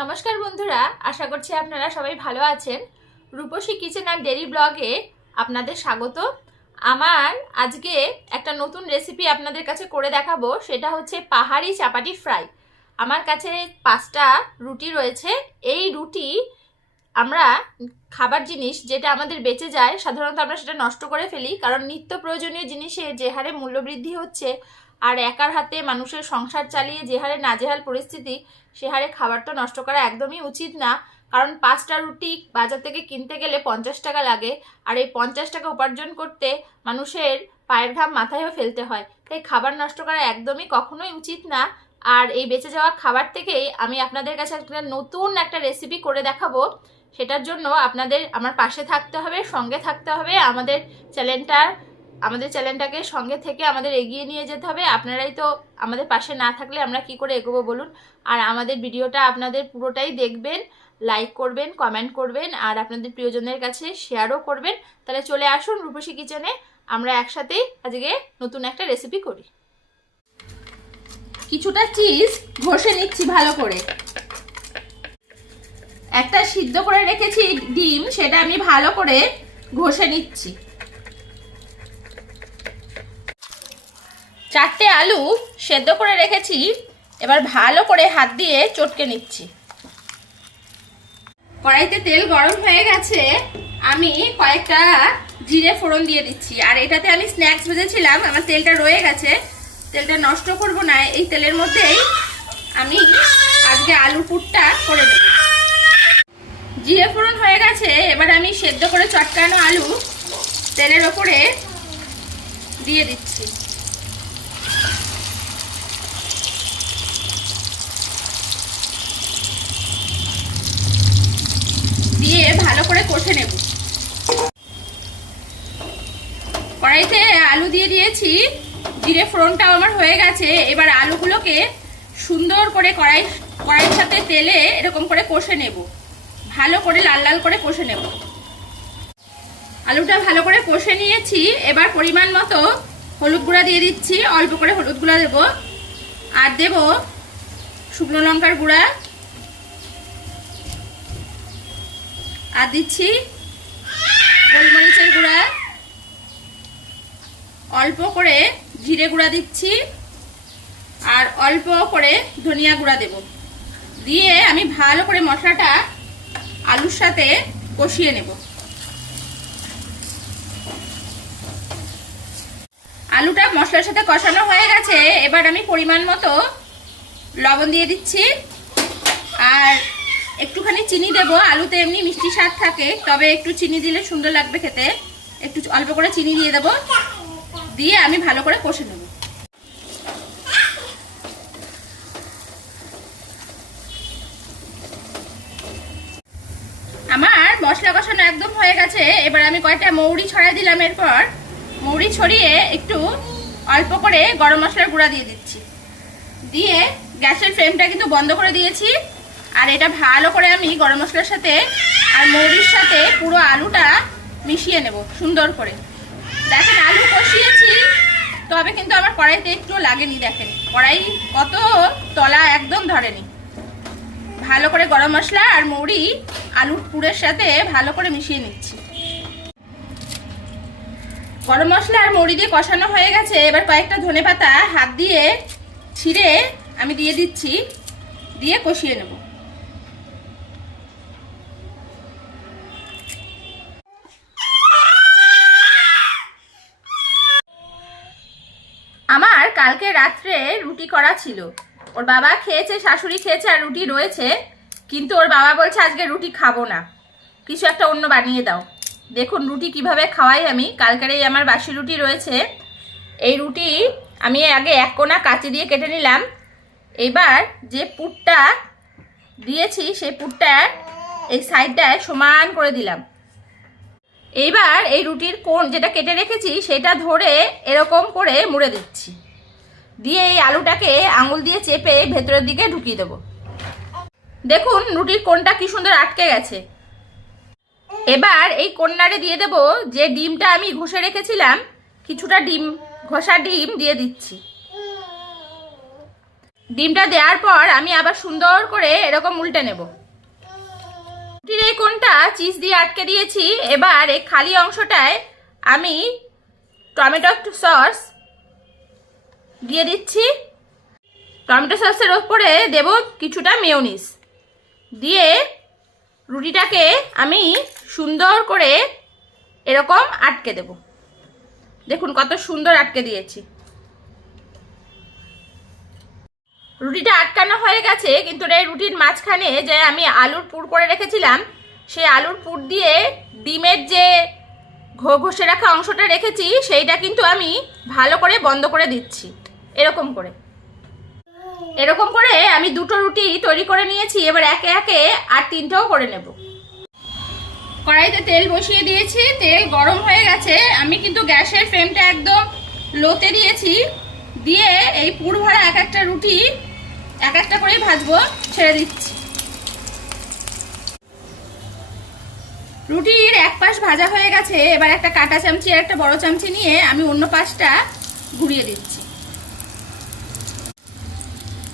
নমস্কার বন্ধুরা, আশা করছি আপনারা সবাই ভালো আছেন। রূপসী কিচেন আর ডেরি ব্লগে আপনাদের স্বাগত। আমার আজকে একটা নতুন রেসিপি আপনাদের কাছে করে দেখাবো, সেটা হচ্ছে পাহাড়ি চাপাটি ফ্রাই আমার কাছে পাঁচটা রুটি রয়েছে। এই রুটি আমরা খাবার জিনিস যেটা আমাদের বেঁচে যায়, সাধারণত আমরা সেটা নষ্ট করে ফেলি, কারণ নিত্য প্রয়োজনীয় জিনিসের যে হারে মূল্যবৃদ্ধি হচ্ছে আর একার হাতে মানুষের সংসার চালিয়ে যে হারে নাজেহাল পরিস্থিতি, সে হারে খাবার তো নষ্ট করা একদমই উচিত না। কারণ পাঁচটা রুটি বাজার থেকে কিনতে গেলে পঞ্চাশ টাকা লাগে আর এই পঞ্চাশ টাকা উপার্জন করতে মানুষের পায়ের ঘাম মাথায়ও ফেলতে হয়। তাই খাবার নষ্ট করা একদমই কখনোই উচিত না। আর এই বেঁচে যাওয়া খাবার থেকেই আমি আপনাদের কাছে একটা নতুন একটা রেসিপি করে দেখাবো। সেটার জন্য আপনাদের আমার পাশে থাকতে হবে, সঙ্গে থাকতে হবে। আমাদের চ্যানেলটার আমাদের চ্যানেলটাকে সঙ্গে থেকে আমাদের এগিয়ে নিয়ে যেতে হবে। আপনারাই তো আমাদের পাশে না থাকলে আমরা কি করে এগোবো বলুন? আর আমাদের ভিডিওটা আপনাদের পুরোটাই দেখবেন লাইক করবেন কমেন্ট করবেন, আর আপনাদের প্রিয়জনের কাছে শেয়ারও করবেন। তাহলে চলে আসুন রূপসী কিচেনে আমরা একসাথেই আজকে নতুন একটা রেসিপি করি। কিছুটা চিজ ঘষে নিচ্ছি ভালো করে। একটা সিদ্ধ করে রেখেছি ডিম, সেটা আমি ভালো করে ঘষে নিচ্ছি। চারটে আলু সেদ্ধ করে রেখেছি, এবার ভালো করে হাত দিয়ে চটকে নিচ্ছি। কড়াইতে তেল গরম হয়ে গেছে, আমি কয়েকটা জিরে ফোড়ন দিয়ে দিচ্ছি। আর এটাতে আমি স্ন্যাক্স ভেজেছিলাম, আমার তেলটা রয়ে গেছে, তেলটা নষ্ট করব না, এই তেলের মধ্যেই আমি আজকে আলু পুরটা করে নেব। জিরে ফোড়ন হয়ে গেছে, এবার আমি সেদ্ধ করে চটকানো আলু তেলের ওপরে দিয়ে দিচ্ছি দিয়ে ভালো করে কষে নেব। কড়াইতে আলু দিয়ে দিয়েছি, জিরে ফোড়নটাও আমার হয়ে গেছে। এবার আলুগুলোকে সুন্দর করে কড়াই, কড়াইয়ের সাথে তেলে এরকম করে কষে নেব। ভালো করে লাল লাল করে কষে নেব। আলুটা ভালো করে কষে নিয়েছি। এবার পরিমাণ মতো হলুদ গুঁড়া দিয়ে দিচ্ছি। অল্প করে হলুদ গুঁড়া দেবো। আর দেব শুকনো লঙ্কার গুঁড়া। আর দিচ্ছি গোলমরিচের গুঁড়া। অল্প করে জিরে গুঁড়া দিচ্ছি আর অল্প করে ধনিয়া গুঁড়া দেব। দিয়ে আমি ভালো করে মশলাটা আলুর সাথে কষিয়ে নেব। আলুটা মশলার সাথে কষানো হয়ে গেছে, এবার আমি পরিমাণ মতো লবণ দিয়ে দিচ্ছি। আর একটুখানি চিনি দেব, আলুতে এমনি মিষ্টি স্বাদ থাকে, তবে একটু চিনি দিলে সুন্দর লাগবে খেতে। একটু অল্প করে চিনি দিয়ে দেব, দিয়ে আমি ভালো করে কষে নেব। আমার মশলা কষানো একদম হয়ে গেছে, এবার আমি কয়েকটা মৌরি ছড়াই দিলাম এরপর। মৌরি ছড়িয়ে একটু অল্প করে গরম মশলার গুঁড়া দিয়ে দিচ্ছি। দিয়ে গ্যাসের ফ্লেমটা কিন্তু বন্ধ করে দিয়েছি। আর এটা ভালো করে আমি গরম মশলার সাথে আর মৌরির সাথে পুরো আলুটা মিশিয়ে নেব, সুন্দর করে। দেখেন, আলু কষিয়েছি, তবে কিন্তু আমার কড়াইতে একটু লাগেনি, দেখেন। কড়াই কত তলা একদম ধরেনি। ভালো করে গরম মশলা আর মৌরি আলুর পুরের সাথে ভালো করে মিশিয়ে নিচ্ছি। গরম মশলা আর মৌরি দিয়ে কষানো হয়ে গেছে, এবার কয়েকটা ধনে পাতা হাত দিয়ে ছিঁড়ে আমি দিয়ে দিচ্ছি, দিয়ে কষিয়ে নেব আমার কালকে রাত্রে রুটি করা ছিল। ওর বাবা খেয়েছে, শাশুড়ি খেয়েছে আর রুটি রয়েছে, কিন্তু ওর বাবা বলছে, আজকে রুটি খাব না। কিছু একটা অন্য বানিয়ে দাও। দেখুন রুটি কীভাবে খাওয়াই আমি। কালকের এই আমার বাসি রুটি রয়েছে। এই রুটি আমি আগে এক কোনা কাঁচি দিয়ে কেটে নিলাম। এবার যে পুরটা দিয়েছি, সেই পুরটা এই সাইডটায় সমান করে দিলাম। এইবার এই রুটির কোণ যেটা কেটে রেখেছি, সেটা ধরে এরকম করে মুড়ে দিচ্ছি। দিয়ে এই আলুটাকে আঙুল দিয়ে চেপে ভেতরের দিকে ঢুকিয়ে দেবো। দেখুন, রুটির কোনটা কি সুন্দর আটকে গেছে। এবার এই কন্যারে দিয়ে দেব যে ডিমটা আমি ঘষে রেখেছিলাম, কিছুটা ডিম, ঘষা ডিম দিয়ে দিচ্ছি। ডিমটা দেওয়ার পর আমি আবার সুন্দর করে এরকম উল্টে নেব। রুটির এই কোনটা চিজ দিয়ে আটকে দিয়েছি। এবার এই খালি অংশটায় আমি টমেটো সস দিয়ে দিচ্ছি। টমেটো সসের ওপরে দেব কিছুটা মেয়োনিজ। দিয়ে রুটিটাকে আমি সুন্দর করে এরকম আটকে দেব। দেখুন কত সুন্দর আটকে দিয়েছি। রুটিটা আটকানো হয়ে গেছে, কিন্তু এই রুটির মাঝখানে যে আমি আলুর পুর করে রেখেছিলাম, সেই আলুর পুর দিয়ে ডিমের যে ঘষে রাখা অংশটা রেখেছি, সেইটা কিন্তু আমি ভালো করে বন্ধ করে দিচ্ছি। এরকম করে। এরকম করে আমি দুটো রুটি তৈরি করে নিয়েছি, এবার একে একে আর তিনটেও করে নেব। কড়াইতে তেল বসিয়ে দিয়েছি, তেল গরম হয়ে গেছে। আমি কিন্তু গ্যাসের ফ্লেমটা একদম লোতে দিয়েছি। দিয়ে এই পুর ভরা এক একটা রুটি এক একটা করেই ভাজবো, ছেড়ে দিচ্ছি। রুটির এক পাশ ভাজা হয়ে গেছে, এবার একটা কাটা চামচি আর একটা বড় চামচি নিয়ে আমি অন্য পাশটা ঘুরিয়ে দিচ্ছি।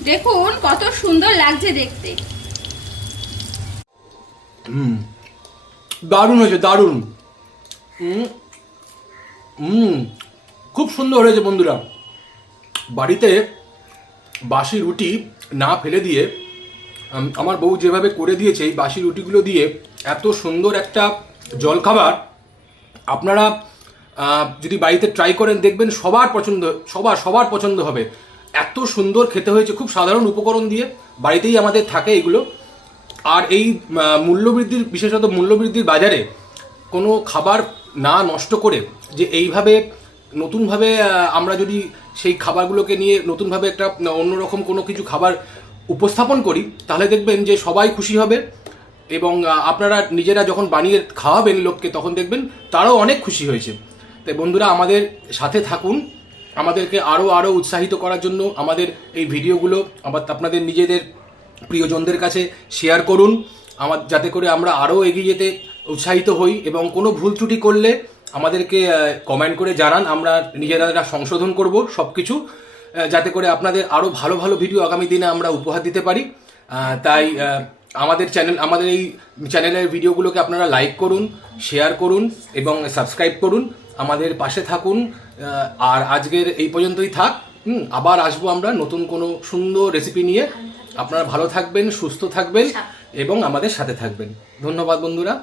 দেখুন কত সুন্দর লাগছে দেখতে। হুম। দারুণ হয়েছে, দারুণ। হুম। খুব সুন্দর হয়েছে বন্ধুরা। বাড়িতে বাসি রুটি না ফেলে দিয়ে আমার বউ যেভাবে করে দিয়েছে এই বাসি রুটিগুলো দিয়ে, এত সুন্দর একটা জলখাবার। আপনারা যদি বাড়িতে ট্রাই করেন, দেখবেন সবার পছন্দ, সবার সবার পছন্দ হবে। এত সুন্দর খেতে হয়েছে, খুব সাধারণ উপকরণ দিয়ে। বাড়িতেই আমাদের থাকে এগুলো। আর এই মূল্যবৃদ্ধির, বিশেষত মূল্যবৃদ্ধির বাজারে কোনো খাবার না নষ্ট করে যে এইভাবে নতুনভাবে আমরা যদি সেই খাবারগুলোকে নিয়ে নতুনভাবে একটা অন্যরকম কোনো কিছু খাবার উপস্থাপন করি, তাহলে দেখবেন যে সবাই খুশি হবে এবং আপনারা নিজেরা যখন বানিয়ে খাওয়াবেন লোককে, তখন দেখবেন তারাও অনেক খুশি হয়েছে। তাই বন্ধুরা, আমাদের সাথে থাকুন। আমাদেরকে আরও আরও উৎসাহিত করার জন্য আমাদের এই ভিডিওগুলো আবার আপনাদের নিজেদের প্রিয়জনদের কাছে শেয়ার করুন। আমার, যাতে করে আমরা আরও এগিয়ে যেতে উৎসাহিত হই এবং কোনো ভুল ত্রুটি করলে আমাদেরকে কমেন্ট করে জানান। আমরা নিজেরা সংশোধন করব সব কিছু যাতে করে আপনাদের আরও ভালো ভালো ভিডিও আগামী দিনে আমরা উপহার দিতে পারি। তাই আমাদের চ্যানেল আমাদের এই চ্যানেলের ভিডিওগুলোকে আপনারা লাইক করুন শেয়ার করুন এবং সাবস্ক্রাইব করুন। আমাদের পাশে থাকুন আহ, আর আজকের এই পর্যন্তই থাক। হুম, আবার আসব আমরা নতুন কোনো সুন্দর রেসিপি নিয়ে। আপনারা ভালো থাকবেন সুস্থ থাকবেন এবং আমাদের সাথে থাকবেন। ধন্যবাদ বন্ধুরা।